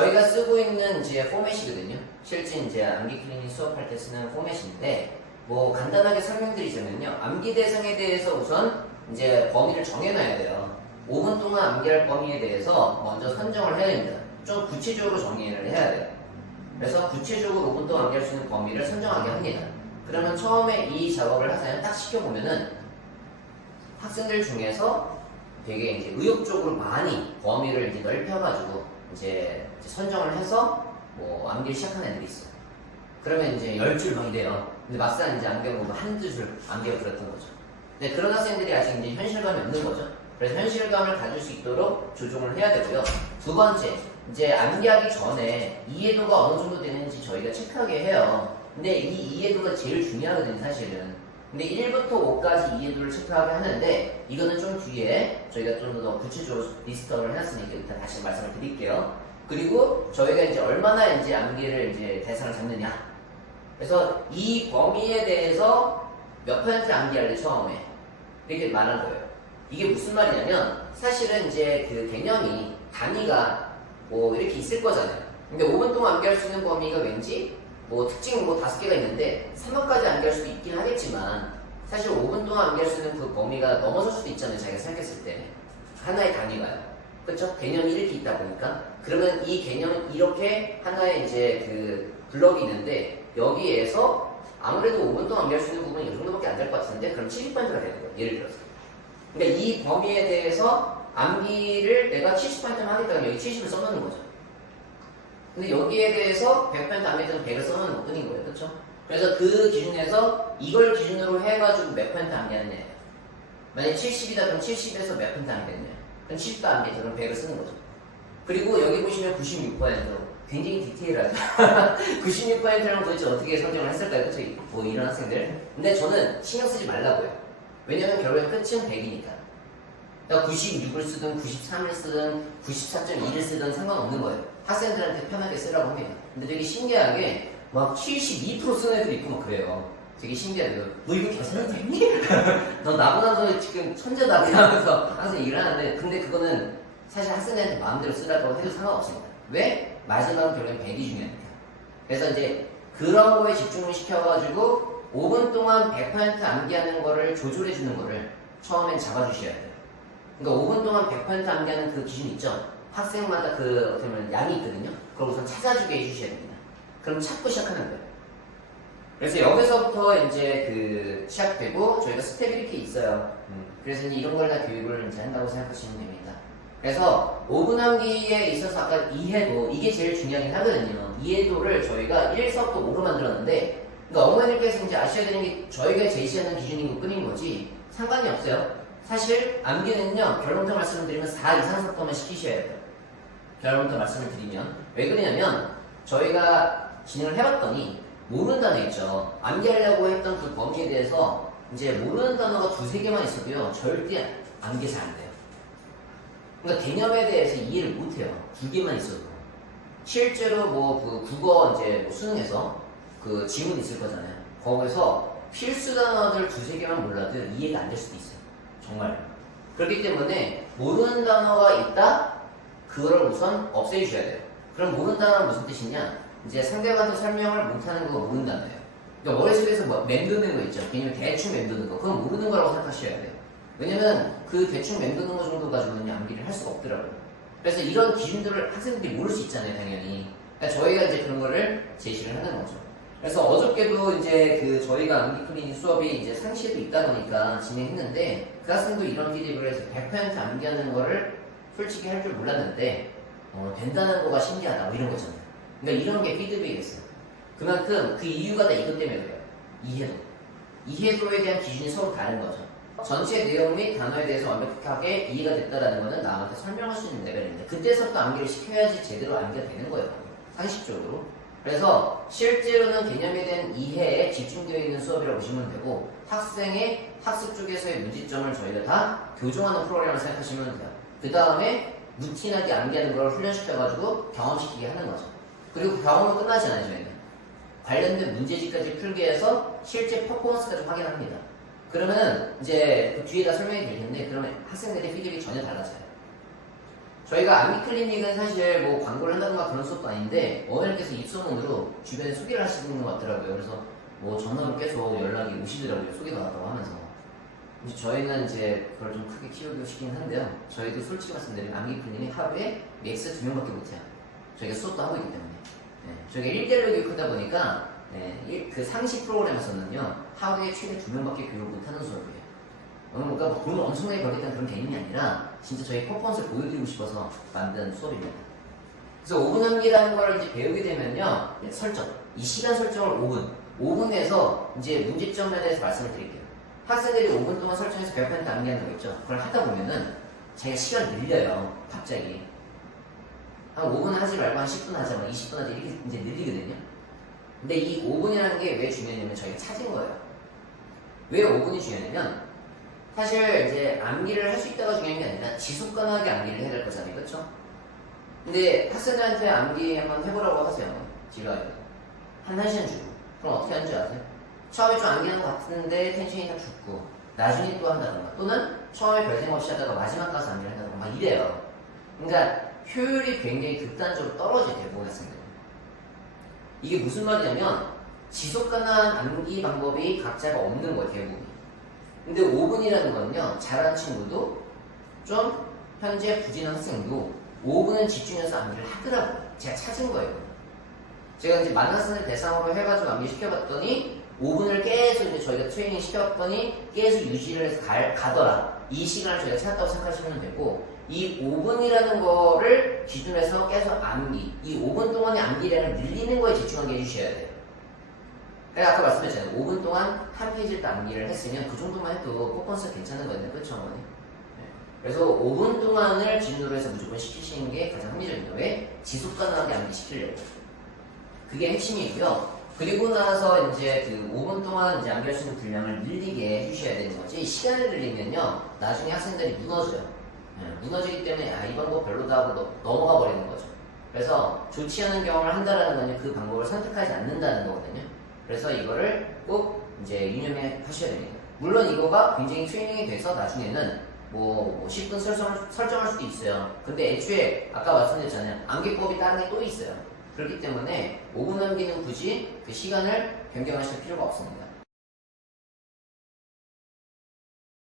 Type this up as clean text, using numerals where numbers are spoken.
저희가 쓰고 있는 이제 포맷이거든요. 실제 이제 암기 클리닝 수업할 때 쓰는 포맷인데, 뭐 간단하게 설명드리자면요. 암기 대상에 대해서 우선 이제 범위를 정해놔야 돼요. 5분 동안 암기할 범위에 대해서 먼저 선정을 해야 됩니다. 좀 구체적으로 정의를 해야 돼요. 그래서 구체적으로 5분 동안 암기할 수 있는 범위를 선정하게 합니다. 그러면 처음에 이 작업을 하자면 딱 시켜보면은 학생들 중에서 되게 이제 의욕적으로 많이 범위를 이제 넓혀가지고 이제 선정을 해서 뭐 암기를 시작하는 애들이 있어요. 그러면 이제 10줄 막 이래요. 근데 막상 이제 암기가 뭐 한두 줄 암기가 들었던 거죠. 근데 그런 학생들이 아직 이제 현실감이 없는 거죠. 그래서 현실감을 가질 수 있도록 조정을 해야 되고요. 두 번째, 이제 암기하기 전에 이해도가 어느 정도 되는지 저희가 체크하게 해요. 근데 이 이해도가 제일 중요하거든요, 사실은. 근데 1부터 5까지 이해도를 체크하게 하는데, 이거는 좀 뒤에 저희가 좀 더 구체적으로 리스트업을 해놨으니까 일단 다시 말씀을 드릴게요. 그리고 저희가 이제 얼마나 이제 암기를 이제 대상을 잡느냐. 그래서 이 범위에 대해서 몇 퍼센트 암기할래, 처음에. 이렇게 말한 거예요. 이게 무슨 말이냐면, 사실은 이제 그 개념이 단위가 뭐 이렇게 있을 거잖아요. 근데 5분 동안 암기할 수 있는 범위가 왠지 뭐 특징 뭐 5개가 있는데 3번까지 암기할 수도 있긴 하겠지만, 사실 5분 동안 암기할 수 있는 그 범위가 넘어설 수도 있잖아요. 자기가 생각했을 때 하나의 단위가요. 그렇죠? 개념이 이렇게 있다 보니까, 그러면 이 개념은 이렇게 하나의 이제 그 블럭이 있는데, 여기에서 아무래도 5분 동안 암기할 수 있는 부분이 이 정도밖에 안 될 것 같은데, 그럼 70%가 되는 거예요. 예를 들어서. 그러니까 이 범위에 대해서 암기를 내가 70%만 하겠다면 여기 70을 써놓는 거죠. 근데 여기에 대해서 100% 암기했다면 100을 써놓는 것 뿐인 거예요. 그렇죠? 그래서 그 기준에서 이걸 기준으로 해가지고 몇 퍼센트 암기하느냐. 만약에 70이다 그럼 70에서 몇 퍼센트 암기했냐. 그럼 70도 암기했다 그럼 100을 쓰는 거죠. 그리고 여기 보시면 96% 굉장히 디테일하죠. 96%랑 도대체 어떻게 선정을 했을까요? 그쵸? 뭐 이런 학생들. 근데 저는 신경 쓰지 말라고요. 왜냐면 결국엔 끝은 100이니까. 그러니까 96을 쓰든 93을 쓰든 94.2를 쓰든 상관없는 거예요. 학생들한테 편하게 쓰라고 합니다. 근데 되게 신기하게 막 72% 쓰는 애들이 있고 막 그래요. 되게 신기하대요. 너 이거 계산해도 됐니? 너 나보다도 지금 천재다 하면서 항상 일을 하는데, 근데 그거는 사실 학생들한테 마음대로 쓰라고 해도 상관없습니다. 왜? 마지막은 결국엔 100이 중요하니까. 그래서 이제 그런 거에 집중을 시켜가지고 5분 동안 100% 암기하는 거를 조절해주는 거를 처음엔 잡아주셔야 돼요. 그러니까 5분 동안 100% 암기하는 그 기준 있죠? 학생마다 그 어떻게 보면 양이 있거든요. 그걸 우선 찾아주게 해주셔야 됩니다. 그럼 찾고 시작하는 거예요. 그래서 여기서부터 이제 그 시작되고 저희가 스텝이 이렇게 있어요. 그래서 이제 이런 걸 다 교육을 이제 한다고 생각하시면 됩니다. 그래서 5분 암기에 있어서 아까 이해도, 이게 제일 중요하긴 하거든요. 이해도를 저희가 1서부터 5로 만들었는데, 그러니까 어머니께서 이제 아셔야 되는 게 저희가 제시하는 기준인 것 뿐인 거지 상관이 없어요. 사실 암기는요, 결론부터 말씀을 드리면 4 이상 속도만 시키셔야 돼요. 결론부터 말씀을 드리면 왜 그러냐면, 저희가 진행을 해봤더니 모르는 단어 있죠. 암기하려고 했던 그 범위에 대해서 이제 모르는 단어가 2-3개만 있어도요, 절대 암기 잘 안 돼요. 그러니까 개념에 대해서 이해를 못 해요. 2개만 있어도. 실제로 뭐 그 국어 이제 뭐 수능에서 그 지문 있을 거잖아요. 거기서 필수 단어들 2-3개만 몰라도 이해가 안 될 수도 있어요. 정말. 그렇기 때문에 모르는 단어가 있다? 그거를 우선 없애주셔야 돼요. 그럼 모르는 단어는 무슨 뜻이냐? 이제 상대방도 설명을 못하는 거 모르는 단어예요. 그러니까 머릿속에서 뭐 맴도는 거 있죠. 개념 대충 맴도는 거. 그건 모르는 거라고 생각하셔야 돼요. 왜냐면 그 대충 맴도는 거 정도 가지고는 암기를 할 수가 없더라고요. 그래서 이런 기준들을 학생들이 모를 수 있잖아요, 당연히. 그러니까 저희가 이제 그런 거를 제시를 하는 거죠. 그래서 어저께도 이제 그 저희가 암기 클리닝 수업이 이제 상시에도 있다 보니까 진행했는데, 그 학생도 이런 피드백을 해서 100% 암기하는 거를 솔직히 할 줄 몰랐는데, 된다는 거가 신기하다, 뭐 이런 거잖아요. 그러니까 이런 게 피드백이었어요. 그만큼 그 이유가 다 이것 때문에 그래요. 이해도. 이해도에 대한 기준이 서로 다른 거죠. 전체 내용 및 단어에 대해서 완벽하게 이해가 됐다라는 거는 남한테 설명할 수 있는 레벨인데, 그때서부터 암기를 시켜야지 제대로 암기가 되는 거예요. 상식적으로. 그래서 실제로는 개념에 대한 이해에 집중되어 있는 수업이라고 보시면 되고, 학생의 학습 쪽에서의 문제점을 저희가 다 교정하는 프로그램을 생각하시면 돼요. 그 다음에 루틴하게 암기하는 걸 훈련시켜가지고 경험시키게 하는 거죠. 그리고 그 경험은 끝나지 않아요, 저희는. 관련된 문제집까지 풀게 해서 실제 퍼포먼스까지 확인합니다. 그러면 이제 그 뒤에다 설명이 될 텐데, 그러면 학생들의 피드백이 전혀 달라져요. 저희가 암기 클리닉은 사실 뭐 광고를 한다던가 그런 수업도 아닌데 어머님께서 입소문으로 주변에 소개를 하시는 것 같더라고요. 그래서 뭐 전화로 계속 연락이 오시더라고요. 소개받았다고 하면서. 이제 저희는 이제 그걸 좀 크게 키우고 싶긴 한데요. 저희도 솔직히 말씀드리면 암기 클리닉 하루에 맥스 2명밖에 못해요. 저희가 수업도 하고 있기 때문에. 저희가 1대1로 교육하다 보니까 그 상시 프로그램에서는요 하루에 최대 2명밖에 교육을 못하는 수업이에요. 그러니까 돈을 엄청나게 벌겠다는 그런 개념이 아니라 진짜 저희 퍼포먼스를 보여드리고 싶어서 만든 수업입니다. 그래서 5분 암기라는 걸 이제 배우게 되면요 설정, 이 시간 설정을 5분 내에서 이제 문제점에 대해서 말씀을 드릴게요. 학생들이 5분 동안 설정해서 100% 암기하는 거 있죠. 그걸 하다 보면은 자기가 시간 늘려요. 갑자기 한 5분 하지 말고 한 10분 하자, 뭐 20분 하자 이렇게 이제 늘리거든요. 근데 이 5분이라는 게 왜 중요하냐면 저희가 찾은 거예요. 왜 5분이 중요하냐면 사실 이제 암기를 할 수 있다가 중요한 게 아니라 지속 가능하게 암기를 해야 될 거잖아요. 그렇죠? 근데 학생들한테 암기 한번 해보라고 하세요. 제가 한 1시간 주고 그럼 어떻게 하는지 아세요? 처음에 좀 암기하는 것 같은데 텐션이 다 죽고 나중에 또 한다던가 또는 처음에 별 생각 없이 하다가 마지막 가서 암기를 한다던가 막 이래요. 그러니까 효율이 굉장히 극단적으로 떨어지게 대부분 학생들. 이게 무슨 말이냐면 지속 가능한 암기 방법이 각자가 없는 거예요. 대부분. 근데 5분이라는 건요 잘하는 친구도 좀 현재 부진한 학생도 5분은 집중해서 암기를 하더라고요. 제가 찾은 거예요. 제가 이제 만학생을 대상으로 해가지고 암기 시켜봤더니 5분을 계속 이제 저희가 트레이닝 시켜봤더니 계속 유지를 해서 가더라. 이 시간을 저희가 찾았다고 생각하시면 되고 이 5분이라는 거를 기준해서 계속 암기, 이 5분 동안의 암기량을 늘리는 거에 집중하게 해주셔야 돼요. 그러니까 아까 말씀드렸잖아요. 5분 동안 한 페이지를 암기를 했으면 그 정도만 해도 퍼포먼스가 괜찮은 거거든요. 그렇죠, 어머니? 그래서 5분 동안을 기준으로 해서 무조건 시키시는 게 가장 합리적이에요. 왜? 지속 가능하게 암기 시키려고. 그게 핵심이고요. 그리고 나서 이제 그 5분 동안 이제 암기할 수 있는 분량을 늘리게 해주셔야 되는 거지. 시간을 늘리면요, 나중에 학생들이 무너져요. 무너지기 때문에 이 방법 별로다 하고 넘어가 버리는 거죠. 그래서 좋지 않은 경험을 한다라는 건 그 방법을 선택하지 않는다는 거거든요. 그래서 이거를 꼭 이제 유념해 하셔야 됩니다. 물론 이거가 굉장히 트레이닝이 돼서 나중에는 뭐 10분 설정할 수도 있어요. 근데 애초에 아까 말씀드렸잖아요. 암기법이 다른 게 또 있어요. 그렇기 때문에 5분 암기는 굳이 그 시간을 변경하실 필요가 없습니다.